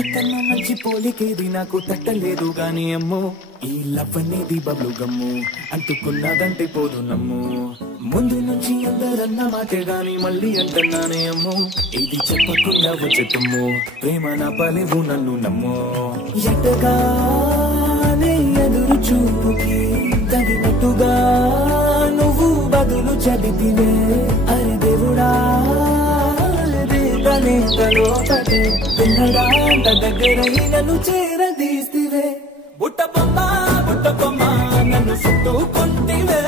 ఇంతకన్నా మంచి పోలికేది నాకు తట్టలేదు గాని అమ్మో ఈ లవ్ అనేది బబ్లు గమ్ము అంటుకున్నదంటే పోదు నమ్ము ముందు నుంచి అందరన్న మాటే గాని మళ్ళీ అంటున్నానే అమ్మో ఇది చెప్పకుండా వచ్చేటమ్ము ప్రేమ నా పలివు నన్ను నమ్ము ఎటగానే ఎదురు చూపుకి తగినట్టుగా నువ్వు బదులు చదివివే అరే దేవుడా లోపటే పిల్లడాంట దగ్గరై నన్ను చేరదీస్తివే బుట్ట బొమ్మ నన్ను చుట్టుకుంటివే